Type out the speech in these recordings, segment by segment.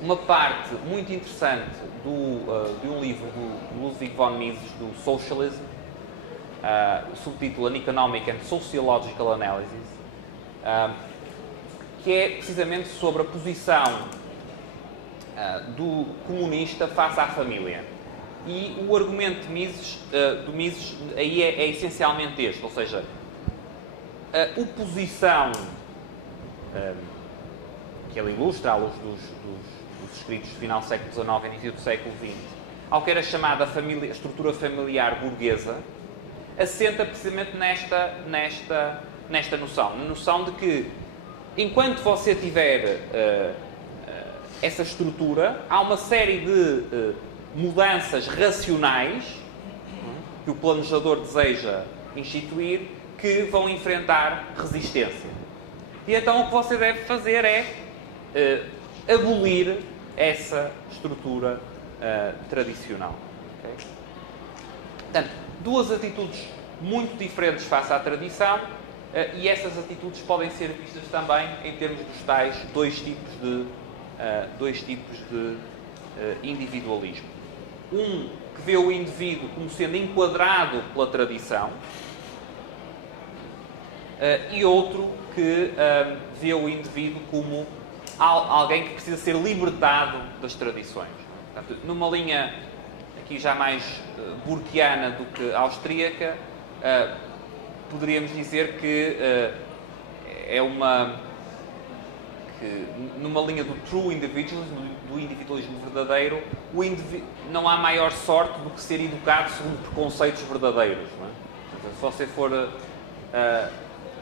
uma parte muito interessante de um livro do Ludwig von Mises, do Socialism, o subtítulo An Economic and Sociological Analysis, que é precisamente sobre a posição do comunista face à família. E o argumento do Mises aí é essencialmente este, ou seja, a oposição que ele ilustra à luz dos escritos do final do século XIX e início do século XX, ao que era chamada a estrutura familiar burguesa, assenta precisamente nesta noção. Na noção de que, enquanto você tiver essa estrutura, há uma série de mudanças racionais que o planejador deseja instituir que vão enfrentar resistência. E então o que você deve fazer é abolir essa estrutura tradicional. Okay? Portanto, duas atitudes muito diferentes face à tradição e essas atitudes podem ser vistas também em termos dos tais dois tipos de individualismo. Um que vê o indivíduo como sendo enquadrado pela tradição e outro que vê o indivíduo como alguém que precisa ser libertado das tradições. Portanto, numa linha aqui já mais burkeana do que austríaca, poderíamos dizer que numa linha do true individualism, do individualismo verdadeiro, não há maior sorte do que ser educado segundo preconceitos verdadeiros. Não é? Portanto, se você for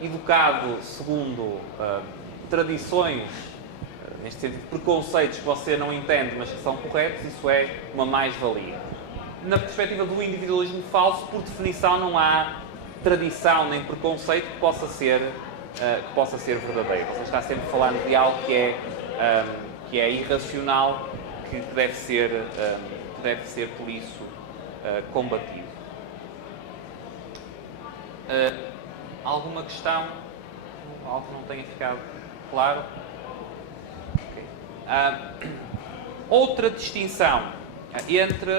educado segundo tradições, neste sentido, preconceitos que você não entende, mas que são corretos, isso é uma mais-valia. Na perspectiva do individualismo falso, por definição, não há tradição nem preconceito que possa ser verdadeiro. Você está sempre falando de algo que é irracional, que deve ser por isso combatido. Alguma questão? Algo que não tenha ficado claro? Okay. Outra distinção entre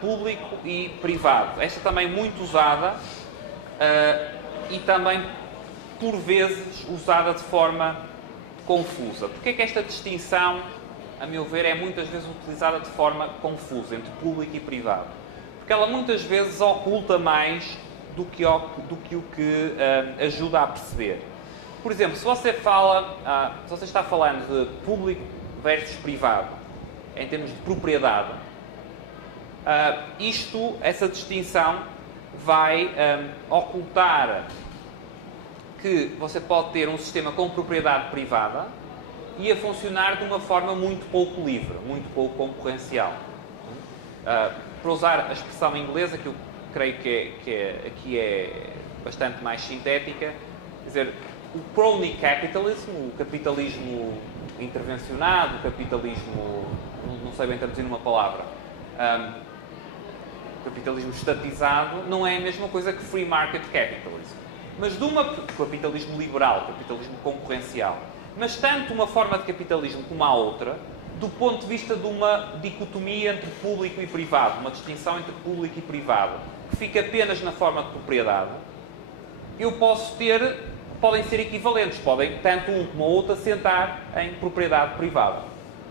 público e privado. Esta também muito usada e também, por vezes, usada de forma confusa. Porquê é que esta distinção, a meu ver, é muitas vezes utilizada de forma confusa entre público e privado? Porque ela muitas vezes oculta mais do que o que ajuda a perceber. Por exemplo, se você está falando de público versus privado, em termos de propriedade, essa distinção vai ocultar que você pode ter um sistema com propriedade privada e a funcionar de uma forma muito pouco livre, muito pouco concorrencial. Para usar a expressão inglesa, que eu creio que aqui é bastante mais sintética, quer dizer, o crony capitalism, o capitalismo intervencionado, o capitalismo, não sei bem traduzir numa palavra, o capitalismo estatizado, não é a mesma coisa que free market capitalism. Mas capitalismo liberal, capitalismo concorrencial. Mas tanto uma forma de capitalismo como a outra, do ponto de vista de uma dicotomia entre público e privado, uma distinção entre público e privado, que fica apenas na forma de propriedade, podem ser equivalentes, podem tanto um como a outra assentar em propriedade privada.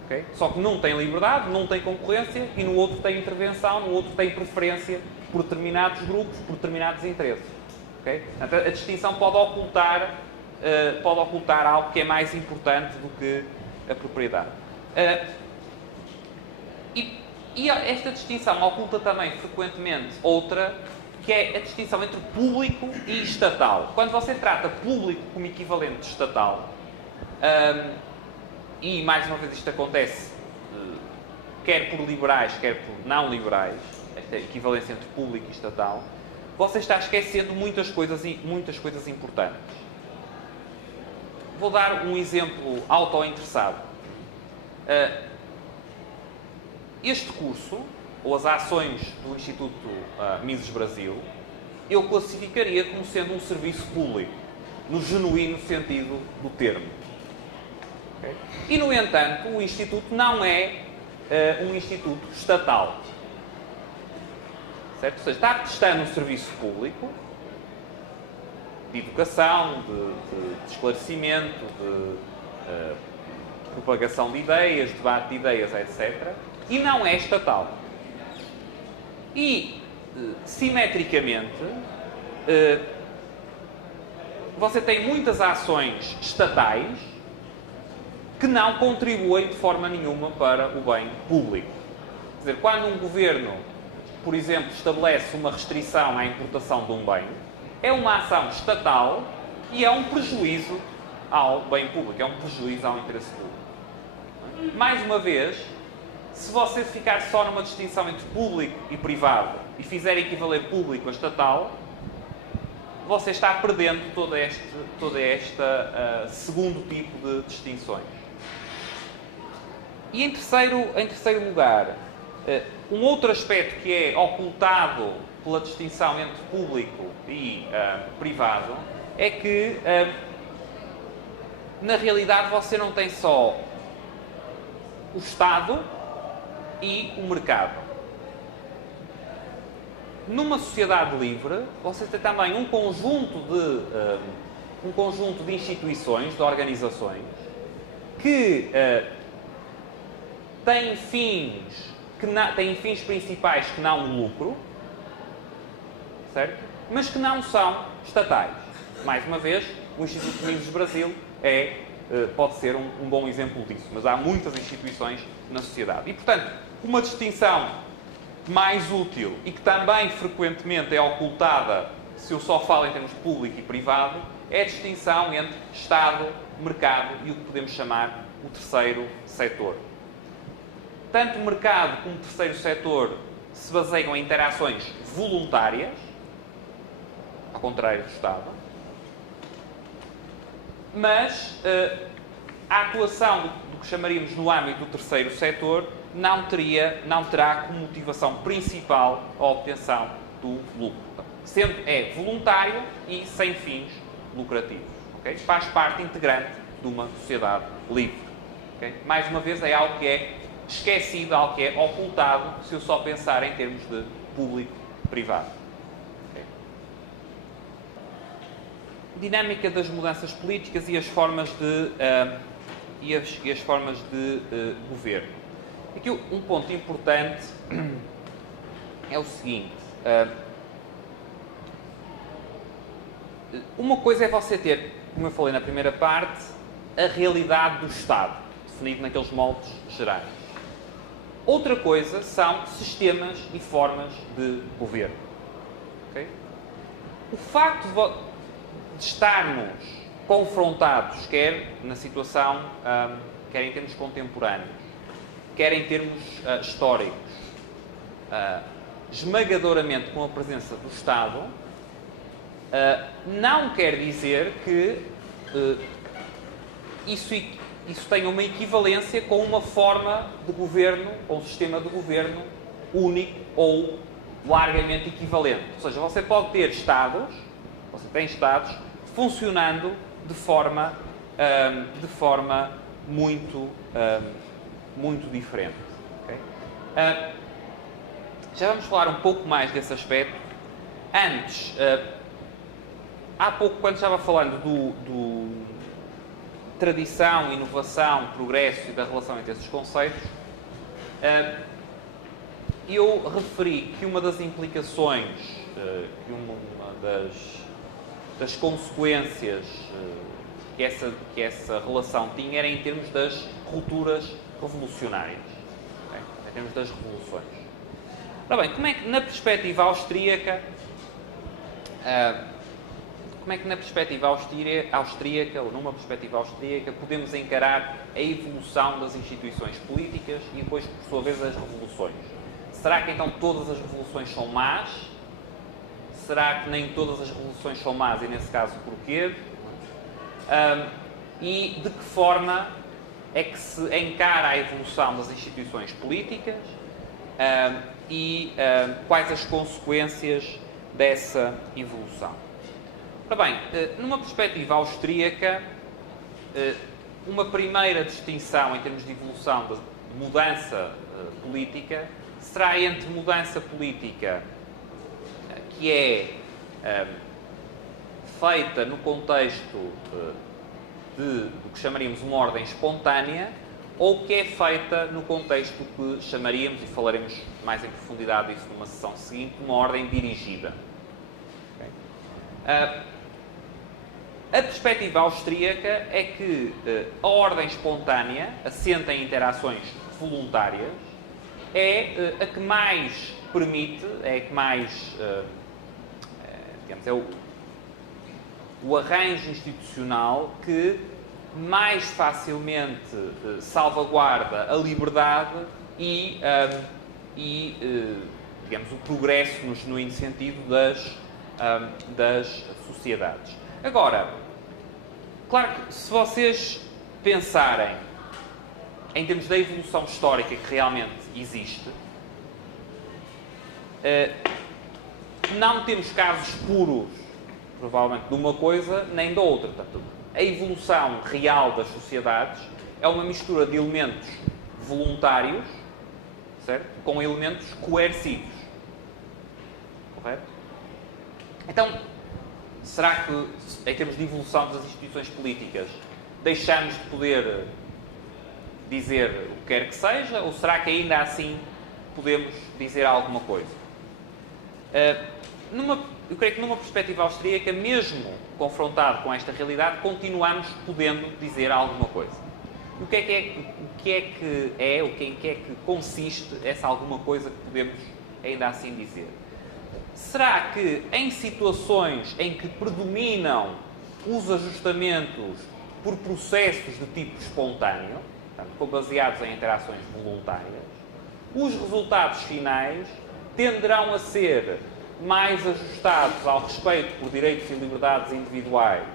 Okay? Só que num tem liberdade, num tem concorrência e no outro tem intervenção, no outro tem preferência por determinados grupos, por determinados interesses. Okay? Portanto, a distinção pode ocultar algo que é mais importante do que a propriedade. E esta distinção oculta também frequentemente outra, que é a distinção entre público e estatal. Quando você trata público como equivalente de estatal, e mais uma vez isto acontece quer por liberais, quer por não liberais, esta equivalência entre público e estatal, você está esquecendo muitas coisas importantes. Vou dar um exemplo auto-interessado. Este curso, ou as ações do Instituto Mises Brasil, eu classificaria como sendo um serviço público, no genuíno sentido do termo. Okay? E, no entanto, o Instituto não é um Instituto estatal. Certo? Ou seja, está prestando um serviço público de educação, de esclarecimento, de propagação de ideias, debate de ideias, etc. E não é estatal. E, simetricamente, você tem muitas ações estatais que não contribuem de forma nenhuma para o bem público. Quer dizer, quando um governo, por exemplo, estabelece uma restrição à importação de um bem, é uma ação estatal e é um prejuízo ao bem público, é um prejuízo ao interesse público. Mais uma vez, se você ficar só numa distinção entre público e privado e fizer equivaler público a estatal, você está perdendo todo este segundo tipo de distinções. E em terceiro lugar, um outro aspecto que é ocultado pela distinção entre público e privado é que, na realidade, você não tem só o Estado e o mercado. Numa sociedade livre, você tem também um conjunto de instituições, de organizações, que têm fins principais que não o lucro, certo? Mas que não são estatais. Mais uma vez, o Instituto de Mises Brasil pode ser um bom exemplo disso, mas há muitas instituições na sociedade. E, portanto, uma distinção mais útil e que também frequentemente é ocultada, se eu só falo em termos público e privado, é a distinção entre Estado, mercado e o que podemos chamar o terceiro setor. Tanto o mercado como o terceiro setor se baseiam em interações voluntárias, ao contrário do Estado, mas a atuação do que chamaríamos no âmbito do terceiro setor não terá como motivação principal a obtenção do lucro. Sendo voluntário e sem fins lucrativos. Okay? Faz parte integrante de uma sociedade livre. Okay? Mais uma vez, é algo que é esquecido, algo que é ocultado, se eu só pensar em termos de público-privado. Okay? Dinâmica das mudanças políticas e as formas de governo. Aqui um ponto importante é o seguinte. Uma coisa é você ter, como eu falei na primeira parte, a realidade do Estado, definido naqueles moldes gerais. Outra coisa são sistemas e formas de governo. Okay? O facto de estarmos confrontados, quer na situação, quer em termos contemporâneos, quer em termos históricos, esmagadoramente com a presença do Estado, não quer dizer que isso tenha uma equivalência com uma forma de governo, ou um sistema de governo único ou largamente equivalente. Ou seja, você pode ter Estados, você tem Estados funcionando de forma muito diferente. Okay? Já vamos falar um pouco mais desse aspecto. Antes, há pouco, quando estava falando do tradição, inovação, progresso e da relação entre esses conceitos, eu referi que uma das implicações, que uma das consequências que essa relação tinha era em termos das rupturas revolucionárias, okay? Em termos das revoluções. Ora bem, como é que na perspectiva austríaca, ou numa perspectiva austríaca, podemos encarar a evolução das instituições políticas e depois, por sua vez, as revoluções? Será que então todas as revoluções são más? Será que nem todas as revoluções são más e, nesse caso, porquê? E de que forma é que se encara a evolução das instituições políticas e quais as consequências dessa evolução? Ora bem, numa perspectiva austríaca, uma primeira distinção em termos de evolução, de mudança política, será entre mudança política que é feita no contexto do que chamaríamos uma ordem espontânea, ou que é feita no contexto que chamaríamos, e falaremos mais em profundidade disso numa sessão seguinte, uma ordem dirigida. Okay? A perspectiva austríaca é que a ordem espontânea, assenta em interações voluntárias, é a que mais permite, é a que mais, digamos, é o arranjo institucional que mais facilmente salvaguarda a liberdade e digamos, o progresso no genuíno sentido das sociedades. Agora, claro que se vocês pensarem em termos da evolução histórica que realmente existe, não temos casos puros, provavelmente, de uma coisa nem da outra. Portanto, a evolução real das sociedades é uma mistura de elementos voluntários, certo? Com elementos coercidos. Correto? Então, será que, em termos de evolução das instituições políticas, deixamos de poder dizer o que quer que seja, ou será que ainda assim podemos dizer alguma coisa? Eu creio que numa perspectiva austríaca, mesmo confrontado com esta realidade, continuamos podendo dizer alguma coisa. O que é que consiste essa alguma coisa que podemos ainda assim dizer? Será que em situações em que predominam os ajustamentos por processos de tipo espontâneo, portanto, baseados em interações voluntárias, os resultados finais tenderão a ser mais ajustados ao respeito por direitos e liberdades individuais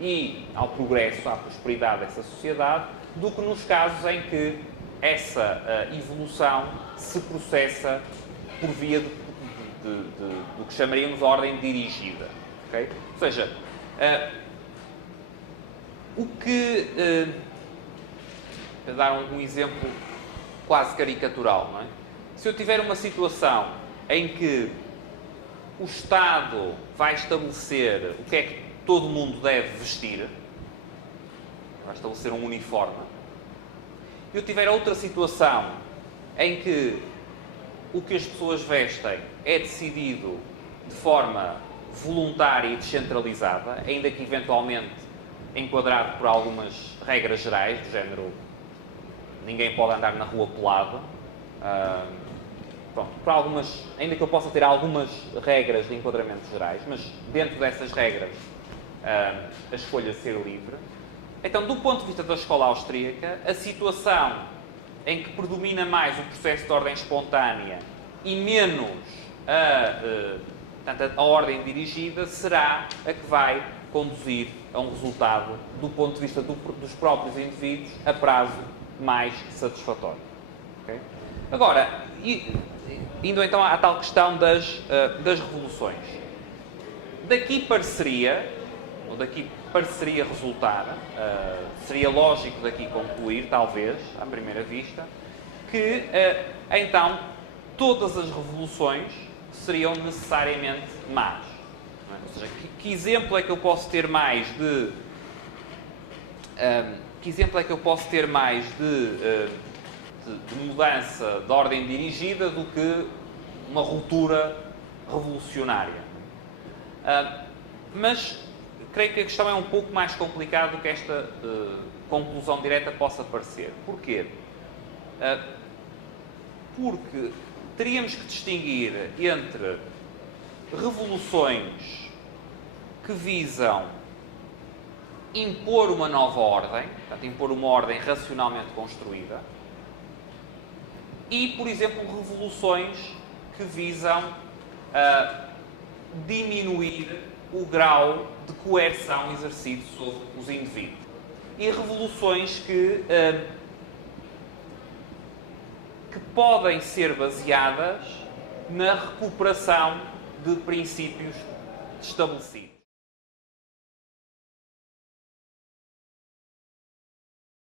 e ao progresso, à prosperidade dessa sociedade, do que nos casos em que essa evolução se processa por via do que chamaríamos de ordem dirigida. Okay? Ou seja, para dar um exemplo quase caricatural, não é? Se eu tiver uma situação em que o Estado vai estabelecer o que é que todo mundo deve vestir, vai estabelecer um uniforme, e eu tiver outra situação em que o que as pessoas vestem é decidido de forma voluntária e descentralizada, ainda que eventualmente enquadrado por algumas regras gerais, do género ninguém pode andar na rua pelado, por algumas, ainda que eu possa ter algumas regras de enquadramento gerais, mas dentro dessas regras a escolha ser livre. Então, do ponto de vista da escola austríaca, a situação em que predomina mais o processo de ordem espontânea e menos a ordem dirigida será a que vai conduzir a um resultado, do ponto de vista dos próprios indivíduos, a prazo mais satisfatório. Okay? Agora, indo então à tal questão das revoluções. Daqui pareceria resultar, seria lógico daqui concluir, talvez, à primeira vista, que então todas as revoluções seriam necessariamente más. Não é? Ou seja, que exemplo é que eu posso ter mais de mudança de ordem dirigida do que uma ruptura revolucionária? Mas creio que a questão é um pouco mais complicada do que esta conclusão direta possa parecer. Porquê? Porque teríamos que distinguir entre revoluções que visam impor uma nova ordem, portanto, impor uma ordem racionalmente construída, e, por exemplo, revoluções que visam diminuir o grau de coerção exercido sobre os indivíduos. E revoluções que podem ser baseadas na recuperação de princípios estabelecidos.